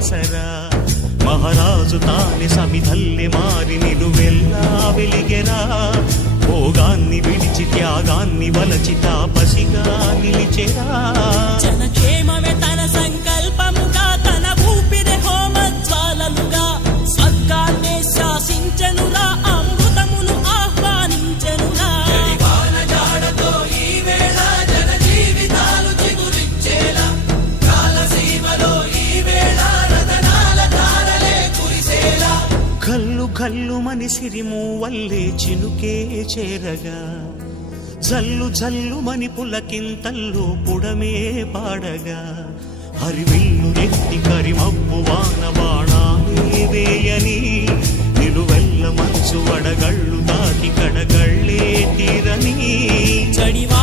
ఆసరా మహారాజు తానే సమిధల్లె మారి నిలువెల్లా వెలిగెరా భోగాన్ని విడిచి త్యాగాన్ని వలచి తాపసిగా నిలిచెరా జనక్షేమమే తన సంకల్పముగా తన ఊపిరి హోమజ్వాలలుగా స్వర్గాన్నే శాసించెనురా అమృతమును ఆహ్వానించెనురా జాడతో ఈ వేళ జన జీవితాలు చిగురించేలా కాలసీమలో ఈ వేళ రతనాల ధారలే కురిసేలా కల్లు కల్లు మని సిరిమూవల్లే చినుకే చేరగా జల్లు జల్లు మని పులకింతల్లు పుడమే పాడగా హరివిల్లు నెత్తి కరిమబ్బు వాన బాణాలే వేయని నిలువెల్ల మనసు వడగళ్ళు దాటి కడగళ్ళే తీరని చడివా